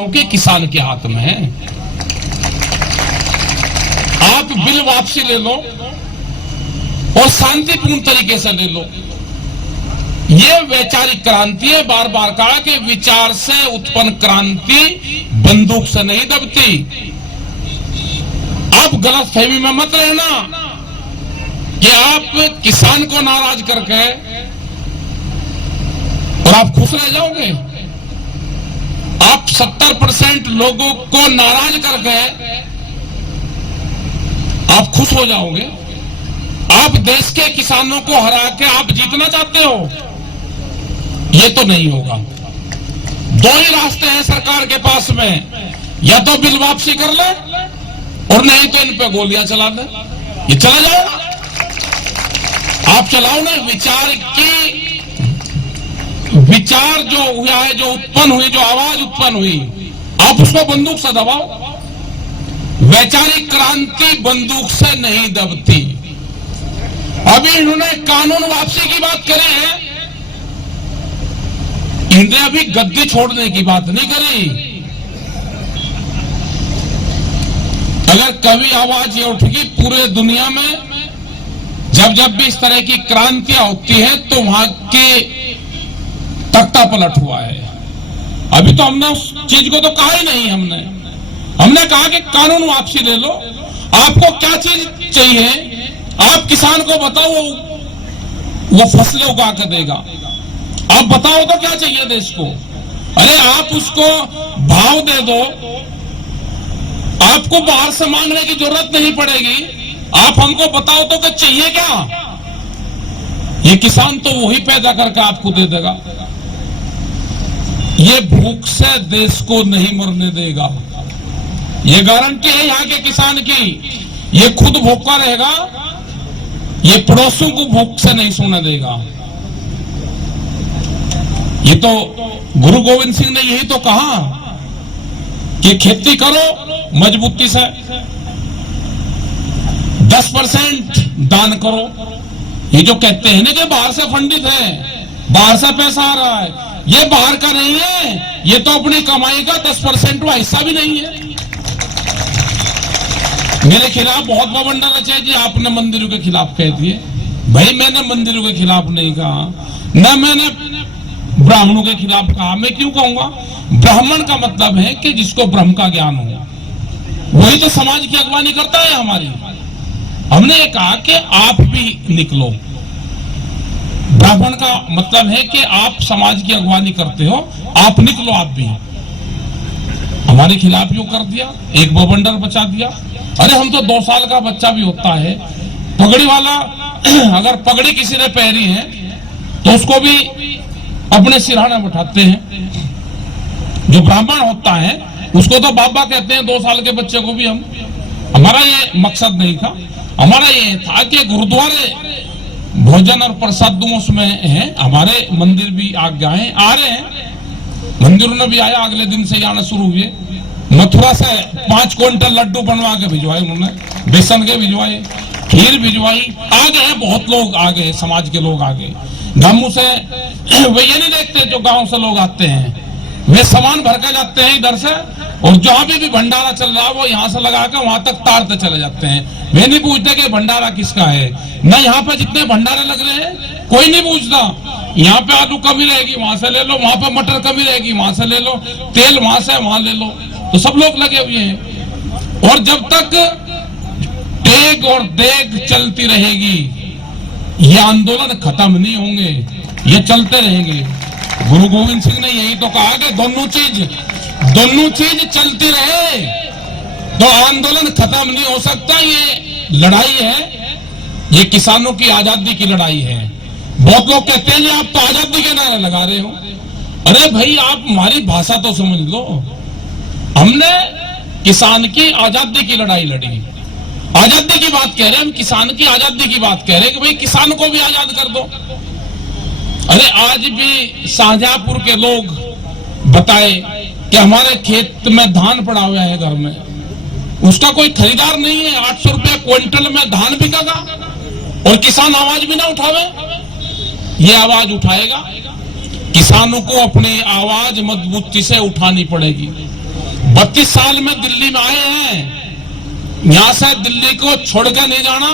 गांव के किसान के हाथ में है। आप बिल वापसी ले लो और शांतिपूर्ण तरीके से ले लो। ये वैचारिक क्रांति है। बार बार कहा कि विचार से उत्पन्न क्रांति बंदूक से नहीं दबती। आप गलत फहमी में मत रहना कि आप किसान को नाराज करके और आप खुश रह जाओगे। आप 70% लोगों को नाराज करके आप खुश हो जाओगे। आप देश के किसानों को हरा के आप जीतना चाहते हो, ये तो नहीं होगा। दो ही रास्ते हैं सरकार के पास में, या तो बिल वापसी कर ले और नहीं तो इन पे गोलियां चला दे। ये चला जाएगा। आप चलाओ ना। विचार जो हुआ है, जो उत्पन्न हुई, जो आवाज उत्पन्न हुई, आप उसको बंदूक से दबाओ। वैचारिक क्रांति बंदूक से नहीं दबती। अभी इन्होंने कानून वापसी की बात करी है, इन्होंने अभी गद्दी छोड़ने की बात नहीं करी। अगर कभी आवाज ये उठेगी पूरे दुनिया में, जब जब भी इस तरह की क्रांतियां होती है, तो वहां के तख्ता पलट हुआ है। अभी तो हमने उस चीज को तो कहा ही नहीं। हमने कहा कि कानून वापसी ले लो। आपको क्या चीज चाहिए, आप किसान को बताओ, वो फसलें उगा कर देगा। आप बताओ तो क्या चाहिए देश को। अरे आप उसको भाव दे दो, आपको बाहर से मांगने की जरूरत नहीं पड़ेगी। आप हमको बताओ तो क्या चाहिए क्या। ये किसान तो वही पैदा करके आपको दे देगा। ये भूख से देश को नहीं मरने देगा। ये गारंटी है यहाँ के किसान की। ये खुद भूखा रहेगा, ये पड़ोसियों को भूख से नहीं सोने देगा। ये तो गुरु गोविंद सिंह ने यही तो कहा कि खेती करो मजबूती से, 10% दान करो। ये जो कहते हैं ना कि बाहर से फंडित है, बाहर से पैसा आ रहा है, ये बाहर का नहीं है। ये तो अपनी कमाई का 10% का हिस्सा भी नहीं है। मेरे खिलाफ बहुत बवंडर रचे जी, आपने मंदिरों के खिलाफ कह दिए। भाई मैंने मंदिरों के खिलाफ नहीं कहा, न मैंने ब्राह्मणों के खिलाफ कहा। मैं क्यों कहूंगा? ब्राह्मण का मतलब है कि जिसको ब्रह्म का ज्ञान हो, वही तो समाज की अगवानी करता है हमारी। हमने ये कहा कि आप भी निकलो। ब्राह्मण का मतलब है कि आप समाज की अगवानी करते हो, आप निकलो। आप भी हमारे खिलाफ यूं कर दिया, एक बवंडर बचा दिया। अरे हम तो 2 साल का बच्चा भी होता है, पगड़ी वाला अगर पगड़ी किसी ने पहनी है तो उसको भी अपने सिरहाने बैठाते हैं। जो ब्राह्मण होता है उसको तो बाबा कहते हैं, 2 साल के बच्चे को भी हम। हमारा ये मकसद नहीं था। हमारा ये था कि गुरुद्वारे भोजन और प्रसाद उसमें है, हमारे मंदिर भी आज्ञाएं आ रहे हैं। मंदिरों में भी आया, अगले दिन से आना शुरू हुए। मथुरा से 5 क्विंटल लड्डू बनवा के भिजवाए उन्होंने, बेसन के भिजवाए, खीर भिजवाई। आ गए बहुत लोग, आ गए समाज के लोग आ गए। गांव से वे ये नहीं देखते, जो गांव से लोग आते हैं वे सामान भर के जाते हैं इधर से, और जहां भी भंडारा चल रहा है वो यहाँ से लगा के वहां तक तारते चले जाते हैं। वे नहीं पूछते कि भंडारा किसका है। न यहाँ पे जितने भंडारे लग रहे हैं कोई नहीं पूछता। यहाँ पे आलू कमी रहेगी वहां से ले लो, वहां पे मटर कमी रहेगी वहां से ले लो, तेल वहां से वहां ले लो। तो सब लोग लगे हुए हैं। और जब तक टेक और देग चलती रहेगी, ये आंदोलन खत्म नहीं होंगे, ये चलते रहेंगे। गुरु गोविंद सिंह ने यही तो कहा कि दोनों चीज चलती रहे तो आंदोलन खत्म नहीं हो सकता। ये लड़ाई है, ये किसानों की आजादी की लड़ाई है। बहुत लोग कहते हैं आप तो आजादी के नारे लगा रहे हो। अरे भाई आप हमारी भाषा तो समझ लो। हमने किसान की आजादी की लड़ाई लड़ी। आजादी की बात कह रहे हैं हम, किसान की आजादी की बात कह रहे हैं कि भाई किसान को भी आजाद कर दो। अरे आज भी शाहजहांपुर के लोग बताए कि हमारे खेत में धान पड़ा हुआ है घर में, उसका कोई खरीदार नहीं है। 800 रुपए क्विंटल में धान बिकेगा और किसान आवाज भी ना उठावे। ये आवाज उठाएगा। किसानों को अपनी आवाज मजबूती से उठानी पड़ेगी। 32 साल में दिल्ली में आए हैं, यहां से दिल्ली को छोड़कर नहीं जाना,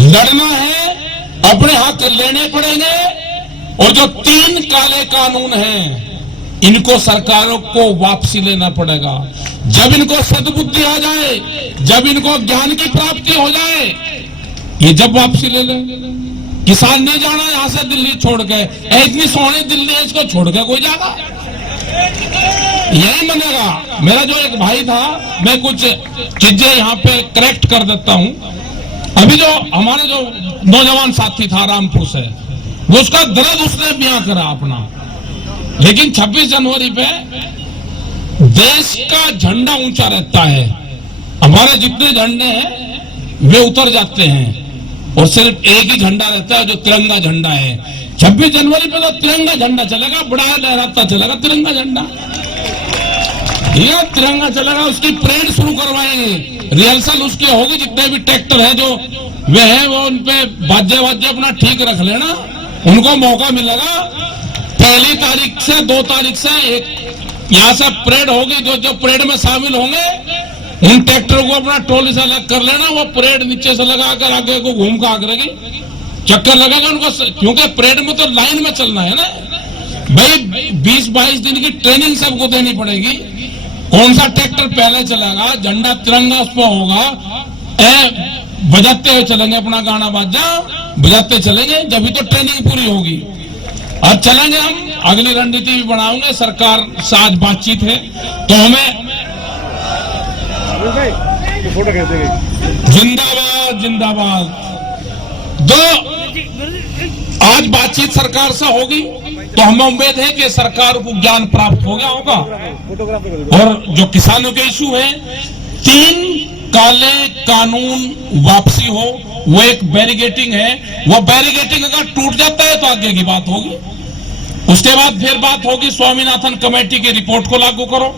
लड़ना है, अपने हक लेने पड़ेंगे। और जो 3 काले कानून हैं, इनको सरकारों को वापसी लेना पड़ेगा। जब इनको सद्बुद्धि आ जाए, जब इनको ज्ञान की प्राप्ति हो जाए, ये जब वापसी ले लेंगे। किसान नहीं जाना यहां से दिल्ली छोड़ के, इतनी सोहनी दिल्ली है, इसको छोड़ के कोई जाएगा? यही बनेगा। मेरा जो एक भाई था, मैं कुछ चीजें यहाँ पे करेक्ट कर देता हूं। अभी जो हमारे जो नौजवान साथी था रामपुर से, वो उसका दर्द उसने बयां करा अपना, लेकिन 26 जनवरी पे देश का झंडा ऊंचा रहता है, हमारे जितने झंडे हैं वे उतर जाते हैं और सिर्फ एक ही झंडा रहता है जो तिरंगा झंडा है। 26 जनवरी पे तो तिरंगा झंडा चलेगा, बड़ा लहराता चलेगा तिरंगा झंडा, ये तिरंगा चलेगा। उसकी परेड शुरू करवाएंगे, रिहर्सल उसकी होगी। जितने भी ट्रैक्टर है जो वे हैं, वो उनपे बाजे बाजे अपना ठीक रख लेना, उनको मौका मिलेगा। 1 तारीख से 2 तारीख से एक यहाँ से परेड होगी, जो परेड में शामिल होंगे उन ट्रैक्टर को अपना टोली से अलग कर लेना। वो परेड नीचे से लगाकर आगे को घूम कर आगे चक्कर लगेगा उनको, क्योंकि परेड में तो लाइन में चलना है ना भाई। 20-22 दिन की ट्रेनिंग सबको देनी पड़ेगी। कौन सा ट्रैक्टर पहले चलेगा, झंडा तिरंगा उस पर होगा, बजाते हुए चलेंगे, अपना गाना बाजा बजाते चलेंगे, जब तो ट्रेनिंग पूरी होगी। और चलेंगे हम, अगली रणनीति भी बनाएंगे। सरकार से आज बातचीत है, तो हमें जिंदाबाद जिंदाबाद। आज बातचीत सरकार से होगी, तो हमें उम्मीद है कि सरकार को ज्ञान प्राप्त हो गया होगा। और जो किसानों के इशू है, 3 काले कानून वापसी हो, वो एक बैरिगेटिंग है। वो बैरिगेटिंग अगर टूट जाता है तो आगे की बात होगी। उसके बाद फिर बात होगी स्वामीनाथन कमेटी की रिपोर्ट को लागू करो।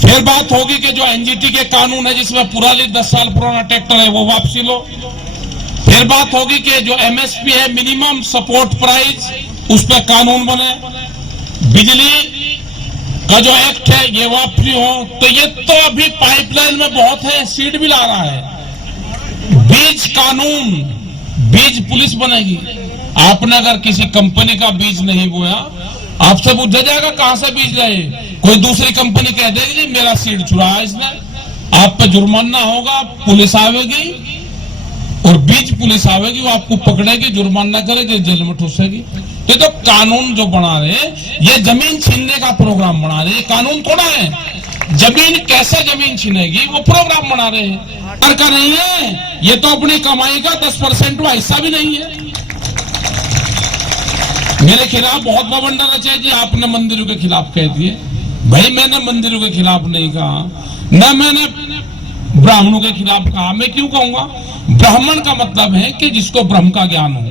फिर बात होगी कि जो एनजीटी के कानून है, जिसमें पुरानी 10 साल पुराना ट्रैक्टर है, वो वापसी लो। फिर बात होगी कि जो एमएसपी है, मिनिमम सपोर्ट प्राइस, उस पर कानून बने। बिजली का जो एक्ट है ये वापसी हो। तो ये तो अभी पाइपलाइन में बहुत है, सीट भी ला रहा है। बीज कानून, बीज पुलिस बनेगी। आपने अगर किसी कंपनी का बीज नहीं बोया, आपसे पूछा जाएगा कहां से बीज लाए। कोई दूसरी कंपनी कह देगी जी मेरा सीड चुराया इसने, आप पे जुर्माना होगा, पुलिस आवेगी और बीज पुलिस आवेगी, वो आपको पकड़ेगी, जुर्माना करेगी, जेल में ठूसेगी। ये तो कानून जो बना रहे हैं, ये जमीन छीनने का प्रोग्राम बना रहे हैं। कानून थोड़ा है, जमीन कैसे जमीन छीनेगी वो प्रोग्राम बना रहे हैं। का नहीं है, ये तो अपनी कमाई का 10% का हिस्सा भी नहीं है। मेरे खिलाफ बहुत बवंडर रचा जी, आपने मंदिरों के खिलाफ कह दिए। भाई मैंने मंदिरों के खिलाफ नहीं कहा, न मैंने ब्राह्मणों के खिलाफ कहा। मैं क्यों कहूंगा? ब्राह्मण का मतलब है कि जिसको ब्रह्म का ज्ञान हो,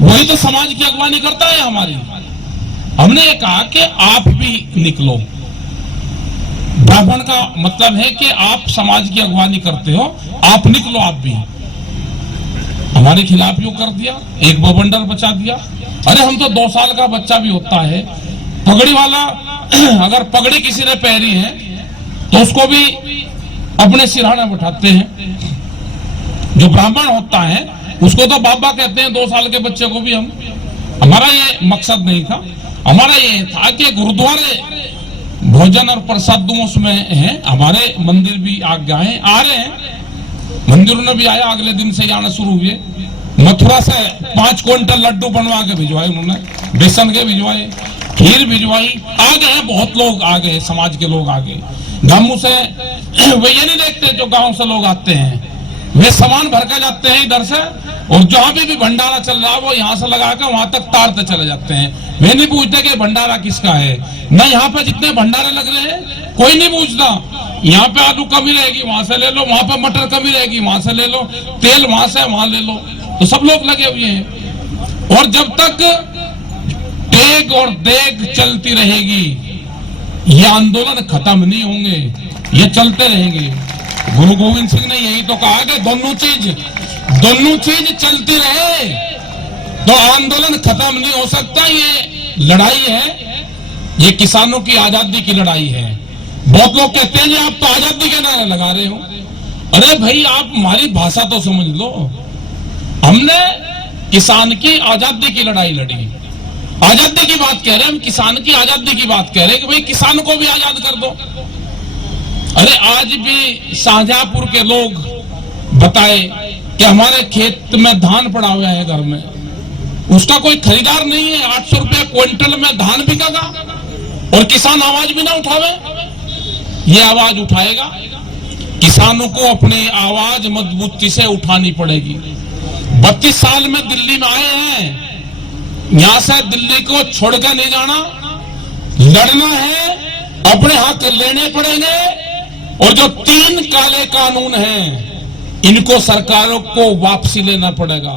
वही तो समाज की अगवानी करता है हमारी। हमने ये कहा कि आप भी निकलो। ब्राह्मण का मतलब है कि आप समाज की अगवानी करते हो, आप निकलो आप भी। हमारे खिलाफ यूं कर दिया, एक बवंडर बचा दिया। अरे हम तो 2 साल का बच्चा भी होता है, पगड़ी वाला अगर पगड़ी किसी ने पहनी है तो उसको भी अपने सिरहाने बैठाते हैं। जो ब्राह्मण होता है उसको तो बाबा कहते हैं, 2 साल के बच्चे को भी हम। हमारा ये मकसद नहीं था, हमारा ये था कि गुरुद्वारे भोजन और प्रसादों उसमें है, हमारे मंदिर भी आज्ञाएं आ रहे हैं। मंदिरों ने भी आया, अगले दिन से आना शुरू हुए। मथुरा से 5 क्विंटल लड्डू बनवा के भिजवाए उन्होंने, बेसन के भिजवाए, खीर भिजवाई। आ गए बहुत लोग, आ गए समाज के लोग आ गए। गांव से वे ये नहीं देखते जो गांव से लोग आते हैं, वे सामान भर के जाते हैं इधर से, और जहां भी भंडारा चल रहा है वो यहाँ से लगा कर वहां तक तारते चले जाते हैं। वे नहीं पूछते कि भंडारा किसका है। न यहाँ पे जितने भंडारे लग रहे हैं कोई नहीं पूछता। यहाँ पे आलू कमी रहेगी वहां से ले लो, वहां पे मटर कमी रहेगी वहां से ले लो, तेल वहां से वहां ले लो। तो सब लोग लगे हुए हैं। और जब तक टेग और देग चलती रहेगी, ये आंदोलन खत्म नहीं होंगे, ये चलते रहेंगे। गुरु गोविंद सिंह ने यही तो कहा कि दोनों चीज चलती रहे तो आंदोलन खत्म नहीं हो सकता। ये लड़ाई है, ये किसानों की आजादी की लड़ाई है। बहुत लोग कहते हैं जी आप तो आजादी के नारे लगा रहे हो। अरे भाई आप हमारी भाषा तो समझ लो। हमने किसान की आजादी की लड़ाई लड़ी, आजादी की बात कह रहे हैं हम, किसान की आजादी की बात कह रहे हैं कि भाई किसान को भी आजाद कर दो। अरे आज भी शाहजहांपुर के लोग बताए कि हमारे खेत में धान पड़ा हुआ है घर में, उसका कोई खरीदार नहीं है, 800 रुपया क्विंटल में धान बिकेगा और किसान आवाज भी ना उठावे। ये आवाज उठाएगा, किसानों को अपनी आवाज मजबूती से उठानी पड़ेगी। 32 साल में दिल्ली में आए हैं, यहां से दिल्ली को छोड़कर नहीं जाना, लड़ना है, अपने हक लेने पड़ेंगे। और जो 3 काले कानून हैं इनको सरकारों को वापसी लेना पड़ेगा।